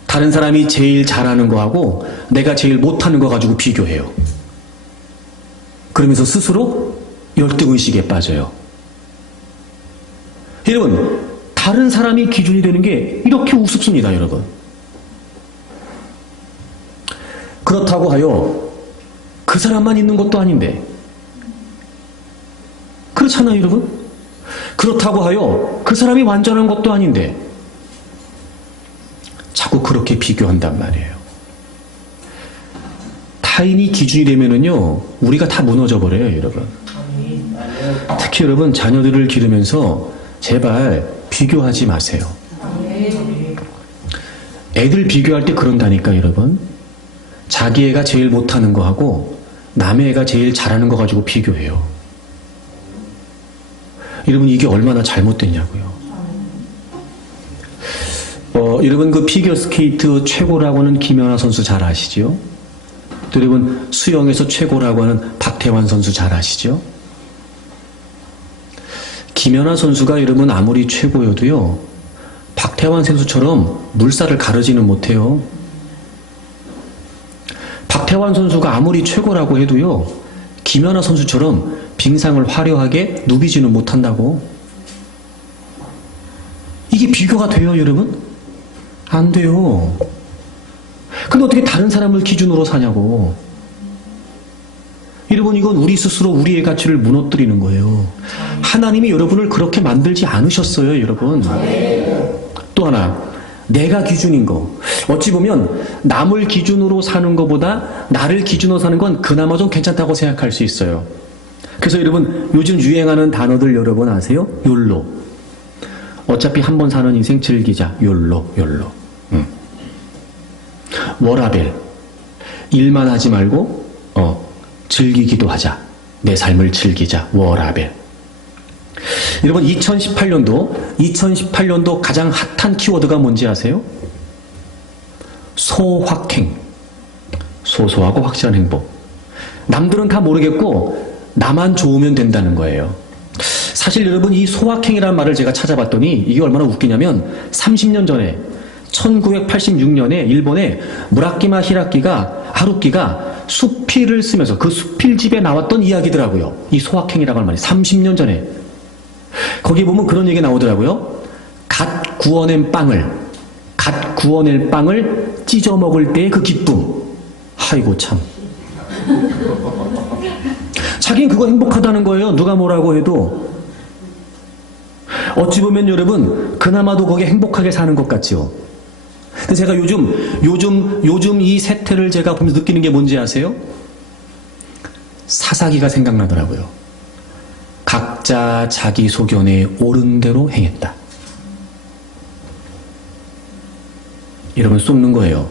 다른 사람이 제일 잘하는 거하고 내가 제일 못하는 거 가지고 비교해요. 그러면서 스스로 열등의식에 빠져요. 여러분, 다른 사람이 기준이 되는 게 이렇게 우습습니다, 여러분. 그렇다고 하여 그 사람만 있는 것도 아닌데. 그렇잖아요, 여러분? 그렇다고 하여 그 사람이 완전한 것도 아닌데. 자꾸 그렇게 비교한단 말이에요. 타인이 기준이 되면은요, 우리가 다 무너져 버려요, 여러분. 특히 여러분, 자녀들을 기르면서 제발 비교하지 마세요. 애들 비교할 때 그런다니까, 여러분. 자기 애가 제일 못하는 거 하고 남의 애가 제일 잘하는 거 가지고 비교해요. 여러분, 이게 얼마나 잘못됐냐고요. 여러분 그 피겨스케이트 최고라고 하는 김연아 선수 잘 아시죠? 또 여러분 수영에서 최고라고 하는 박태환 선수 잘 아시죠? 김연아 선수가 여러분 아무리 최고여도요, 박태환 선수처럼 물살을 가르지는 못해요. 박태환 선수가 아무리 최고라고 해도요, 김연아 선수처럼 빙상을 화려하게 누비지는 못한다고. 이게 비교가 돼요, 여러분? 안 돼요. 근데 어떻게 다른 사람을 기준으로 사냐고. 여러분, 이건 우리 스스로 우리의 가치를 무너뜨리는 거예요. 하나님이 여러분을 그렇게 만들지 않으셨어요, 여러분. 또 하나, 내가 기준인 거. 어찌 보면 남을 기준으로 사는 것보다 나를 기준으로 사는 건 그나마 좀 괜찮다고 생각할 수 있어요. 그래서 여러분, 요즘 유행하는 단어들 여러분 아세요? 욜로. 어차피 한 번 사는 인생 즐기자. 욜로. 워라벨. 일만 하지 말고 즐기기도 하자. 내 삶을 즐기자. 워라벨. 여러분 2018년도 가장 핫한 키워드가 뭔지 아세요? 소확행. 소소하고 확실한 행복. 남들은 다 모르겠고 나만 좋으면 된다는 거예요. 사실 여러분 이 소확행이라는 말을 제가 찾아봤더니 이게 얼마나 웃기냐면 30년 전에 1986년에 일본의 무라키마 하루키가 수필을 쓰면서 그 수필집에 나왔던 이야기더라고요. 이 소확행이라고 하는 말이 30년 전에. 거기에 보면 그런 얘기 나오더라고요. 갓 구워낸 빵을 찢어 먹을 때의 그 기쁨. 아이고 참. 자기는 그거 행복하다는 거예요. 누가 뭐라고 해도. 어찌 보면 여러분 그나마도 거기에 행복하게 사는 것 같지요. 근데 제가 요즘 이 세태를 제가 보면서 느끼는 게 뭔지 아세요? 사사기가 생각나더라고요. 각자 자기 소견에 옳은 대로 행했다. 여러분 쏟는 거예요.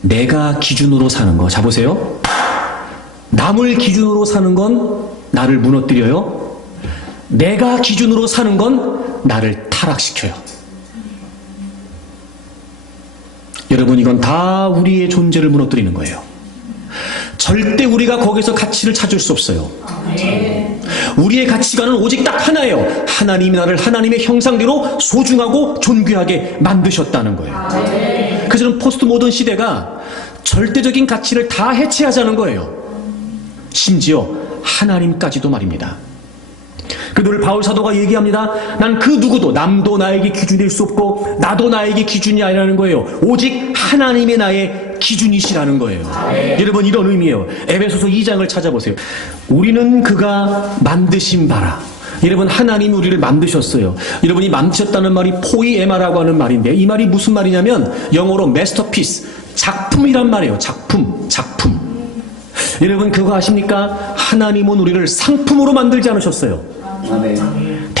내가 기준으로 사는 거. 자 보세요. 남을 기준으로 사는 건 나를 무너뜨려요. 내가 기준으로 사는 건 나를 타락시켜요. 여러분 이건 다 우리의 존재를 무너뜨리는 거예요. 절대 우리가 거기서 가치를 찾을 수 없어요. 우리의 가치관은 오직 딱 하나예요. 하나님이 나를 하나님의 형상대로 소중하고 존귀하게 만드셨다는 거예요. 그래서 저는 포스트 모던 시대가 절대적인 가치를 다 해체하자는 거예요. 심지어 하나님까지도 말입니다. 그 늘 바울 사도가 얘기합니다. 난 그 누구도 남도 나에게 기준이 될 수 없고 나도 나에게 기준이 아니라는 거예요. 오직 하나님이 나의 기준이시라는 거예요. 여러분 이런 의미예요. 에베소서 2장을 찾아보세요. 우리는 그가 만드신 바라. 여러분 하나님이 우리를 만드셨어요. 여러분이 만드셨다는 말이 포이에마라고 하는 말인데 이 말이 무슨 말이냐면 영어로 마스터피스, 작품이란 말이에요. 작품. 여러분 그거 아십니까? 하나님은 우리를 상품으로 만들지 않으셨어요.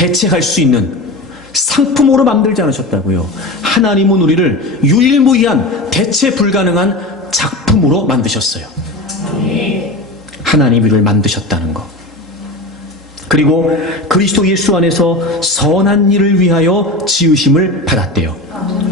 대체할 수 있는 상품으로 만들지 않으셨다고요. 하나님은 우리를 유일무이한 대체 불가능한 작품으로 만드셨어요. 하나님이 우리를 만드셨다는 거. 그리고 그리스도 예수 안에서 선한 일을 위하여 지으심을 받았대요.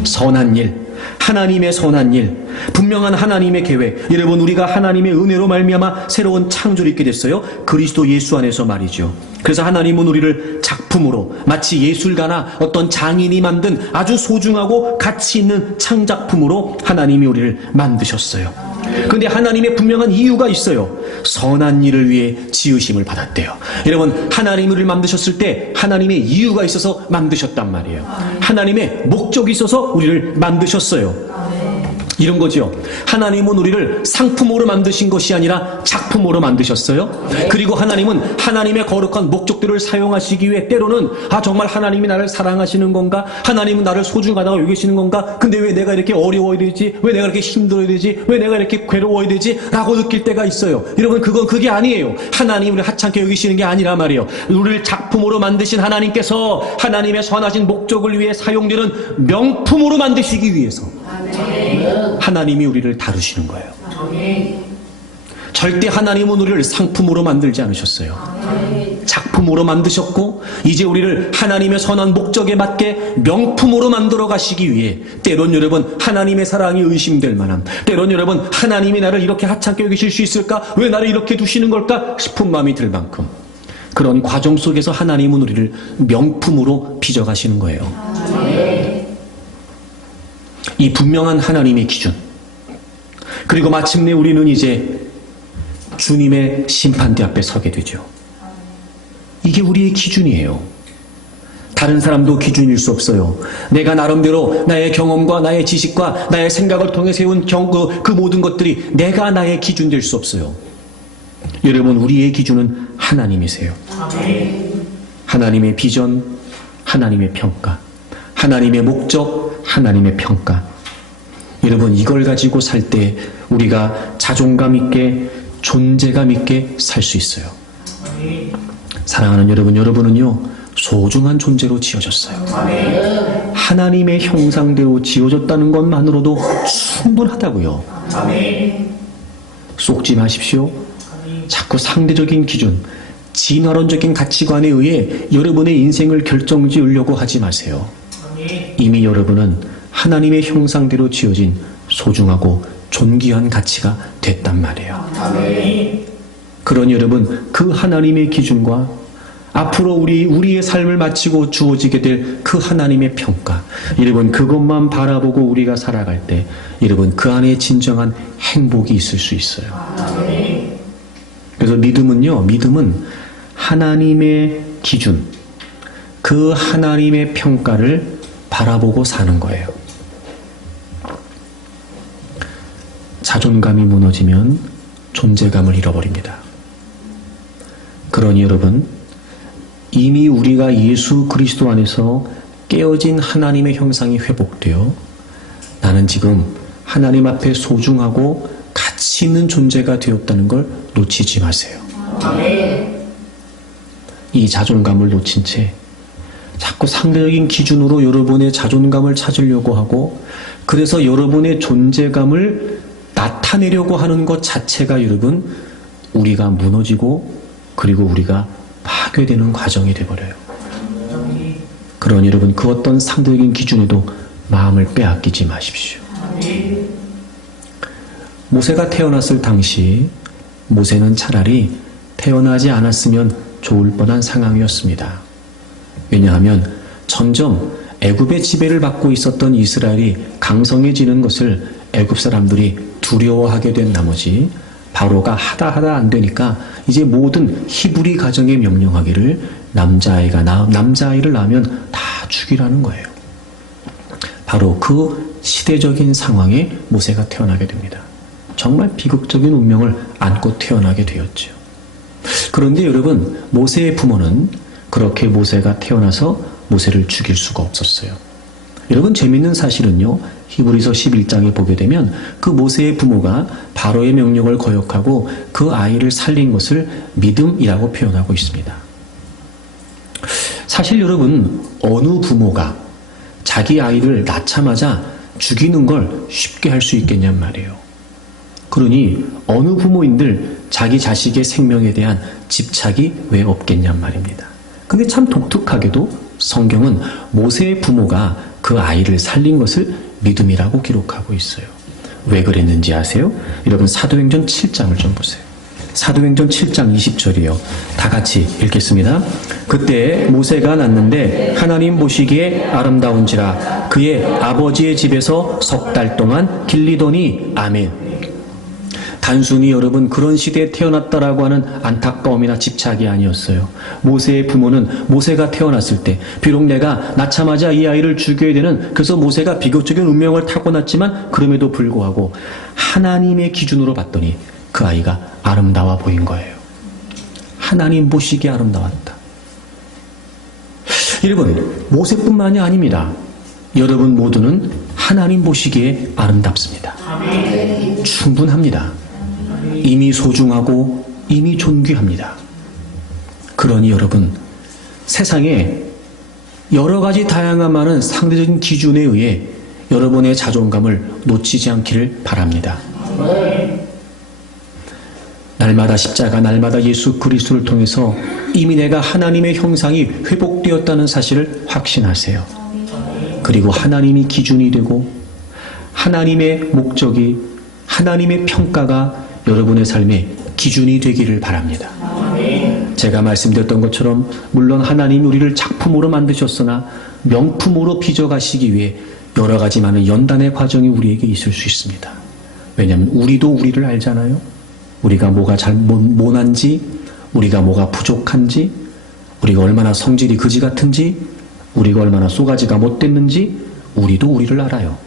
선한 일, 하나님의 선한 일, 분명한 하나님의 계획. 여러분, 우리가 하나님의 은혜로 말미암아 새로운 창조를 있게 됐어요. 그리스도 예수 안에서 말이죠. 그래서 하나님은 우리를 작품으로, 마치 예술가나 어떤 장인이 만든 아주 소중하고 가치 있는 창작품으로 하나님이 우리를 만드셨어요. 그런데 하나님의 분명한 이유가 있어요. 선한 일을 위해 지으심을 받았대요. 여러분, 하나님이 우리를 만드셨을 때 하나님의 이유가 있어서 만드셨단 말이에요. 하나님의 목적이 있어서 우리를 만드셨어요. 이런 거죠. 하나님은 우리를 상품으로 만드신 것이 아니라 작품으로 만드셨어요. 그리고 하나님은 하나님의 거룩한 목적들을 사용하시기 위해 때로는 정말 하나님이 나를 사랑하시는 건가? 하나님은 나를 소중하다고 여기시는 건가? 근데 왜 내가 이렇게 어려워야 되지? 왜 내가 이렇게 힘들어야 되지? 왜 내가 이렇게 괴로워야 되지? 라고 느낄 때가 있어요. 여러분, 그게 아니에요. 하나님이 우리를 하찮게 여기시는 게 아니라 말이에요. 우리를 작품으로 만드신 하나님께서 하나님의 선하신 목적을 위해 사용되는 명품으로 만드시기 위해서 하나님이 우리를 다루시는 거예요. 절대 하나님은 우리를 상품으로 만들지 않으셨어요. 작품으로 만드셨고, 이제 우리를 하나님의 선한 목적에 맞게 명품으로 만들어 가시기 위해 때론 여러분, 하나님의 사랑이 의심될 만한, 때론 여러분, 하나님이 나를 이렇게 하찮게 여기실 수 있을까? 왜 나를 이렇게 두시는 걸까? 싶은 마음이 들 만큼 그런 과정 속에서 하나님은 우리를 명품으로 빚어가시는 거예요. 이 분명한 하나님의 기준, 그리고 마침내 우리는 이제 주님의 심판대 앞에 서게 되죠. 이게 우리의 기준이에요. 다른 사람도 기준일 수 없어요. 내가 나름대로 나의 경험과 나의 지식과 나의 생각을 통해 세운 그 모든 것들이 내가 나의 기준 될 수 없어요. 여러분, 우리의 기준은 하나님이세요. 하나님의 비전, 하나님의 평가, 하나님의 목적, 하나님의 평가. 여러분, 이걸 가지고 살 때 우리가 자존감 있게, 존재감 있게 살 수 있어요. 사랑하는 여러분, 여러분은요 소중한 존재로 지어졌어요. 하나님의 형상대로 지어졌다는 것만으로도 충분하다고요. 속지 마십시오. 자꾸 상대적인 기준, 진화론적인 가치관에 의해 여러분의 인생을 결정지으려고 하지 마세요. 이미 여러분은 하나님의 형상대로 지어진 소중하고 존귀한 가치가 됐단 말이에요. 그러니 여러분, 그 하나님의 기준과 앞으로 우리의 삶을 마치고 주어지게 될 그 하나님의 평가, 여러분, 그것만 바라보고 우리가 살아갈 때 여러분, 그 안에 진정한 행복이 있을 수 있어요. 그래서 믿음은 하나님의 기준, 그 하나님의 평가를 바라보고 사는 거예요. 자존감이 무너지면 존재감을 잃어버립니다. 그러니 여러분, 이미 우리가 예수 그리스도 안에서 깨어진 하나님의 형상이 회복되어 나는 지금 하나님 앞에 소중하고 가치 있는 존재가 되었다는 걸 놓치지 마세요. 이 자존감을 놓친 채 자꾸 상대적인 기준으로 여러분의 자존감을 찾으려고 하고, 그래서 여러분의 존재감을 나타내려고 하는 것 자체가 여러분, 우리가 무너지고 그리고 우리가 파괴되는 과정이 되어버려요. 그러니 여러분, 그 어떤 상대적인 기준에도 마음을 빼앗기지 마십시오. 모세가 태어났을 당시 모세는 차라리 태어나지 않았으면 좋을 뻔한 상황이었습니다. 왜냐하면 점점 애굽의 지배를 받고 있었던 이스라엘이 강성해지는 것을 애굽 사람들이 두려워하게 된 나머지 바로가 하다 안 되니까 이제 모든 히브리 가정에 명령하기를 남자아이를 낳으면 다 죽이라는 거예요. 바로 그 시대적인 상황에 모세가 태어나게 됩니다. 정말 비극적인 운명을 안고 태어나게 되었죠. 그런데 여러분, 모세의 부모는 그렇게 모세가 태어나서 모세를 죽일 수가 없었어요. 여러분, 재밌는 사실은요, 히브리서 11장에 보게 되면 그 모세의 부모가 바로의 명령을 거역하고 그 아이를 살린 것을 믿음이라고 표현하고 있습니다. 사실 여러분, 어느 부모가 자기 아이를 낳자마자 죽이는 걸 쉽게 할 수 있겠냔 말이에요. 그러니 어느 부모인들 자기 자식의 생명에 대한 집착이 왜 없겠냔 말입니다. 근데 참 독특하게도 성경은 모세의 부모가 그 아이를 살린 것을 믿음이라고 기록하고 있어요. 왜 그랬는지 아세요? 여러분, 사도행전 7장을 좀 보세요. 사도행전 7장 20절이요. 다 같이 읽겠습니다. 그때 모세가 낳는데 하나님 보시기에 아름다운지라 그의 아버지의 집에서 석 달 동안 길리더니 아멘. 단순히 여러분 그런 시대에 태어났다라고 하는 안타까움이나 집착이 아니었어요. 모세의 부모는 모세가 태어났을 때 비록 내가 낳자마자 이 아이를 죽여야 되는, 그래서 모세가 비교적인 운명을 타고났지만 그럼에도 불구하고 하나님의 기준으로 봤더니 그 아이가 아름다워 보인 거예요. 하나님 보시기에 아름다웠다. 여러분, 모세뿐만이 아닙니다. 여러분 모두는 하나님 보시기에 아름답습니다. 충분합니다. 이미 소중하고 이미 존귀합니다. 그러니 여러분, 세상에 여러 가지 다양한 많은 상대적인 기준에 의해 여러분의 자존감을 놓치지 않기를 바랍니다. 날마다 십자가, 날마다 예수 그리스도를 통해서 이미 내가 하나님의 형상이 회복되었다는 사실을 확신하세요. 그리고 하나님이 기준이 되고 하나님의 목적이, 하나님의 평가가 여러분의 삶의 기준이 되기를 바랍니다. 제가 말씀드렸던 것처럼 물론 하나님이 우리를 작품으로 만드셨으나 명품으로 빚어가시기 위해 여러 가지 많은 연단의 과정이 우리에게 있을 수 있습니다. 왜냐하면 우리도 우리를 알잖아요. 우리가 뭐가 못난지, 우리가 뭐가 부족한지, 우리가 얼마나 성질이 그지 같은지, 우리가 얼마나 쏘가지가 못됐는지 우리도 우리를 알아요.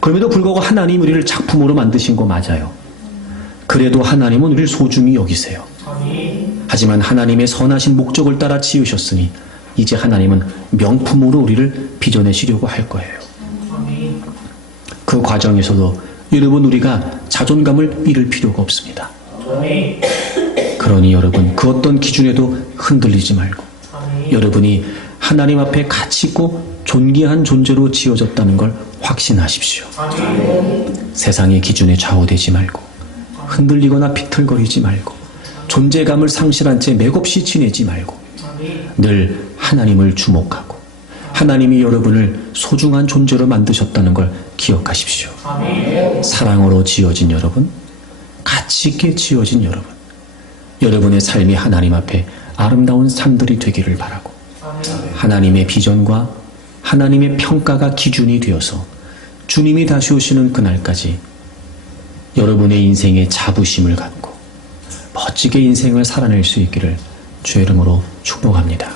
그럼에도 불구하고 하나님 우리를 작품으로 만드신 거 맞아요. 그래도 하나님은 우리를 소중히 여기세요. 하지만 하나님의 선하신 목적을 따라 지으셨으니 이제 하나님은 명품으로 우리를 빚어내시려고 할 거예요. 그 과정에서도 여러분, 우리가 자존감을 잃을 필요가 없습니다. 그러니 여러분, 그 어떤 기준에도 흔들리지 말고 여러분이 하나님 앞에 가치 있고 존귀한 존재로 지어졌다는 걸 확신하십시오. 세상의 기준에 좌우되지 말고 흔들리거나 비틀거리지 말고 존재감을 상실한 채 맥없이 지내지 말고 늘 하나님을 주목하고 하나님이 여러분을 소중한 존재로 만드셨다는 걸 기억하십시오. 사랑으로 지어진 여러분, 가치 있게 지어진 여러분, 여러분의 삶이 하나님 앞에 아름다운 삶들이 되기를 바라고 하나님의 비전과 하나님의 평가가 기준이 되어서 주님이 다시 오시는 그날까지 여러분의 인생에 자부심을 갖고 멋지게 인생을 살아낼 수 있기를 주의 이름으로 축복합니다.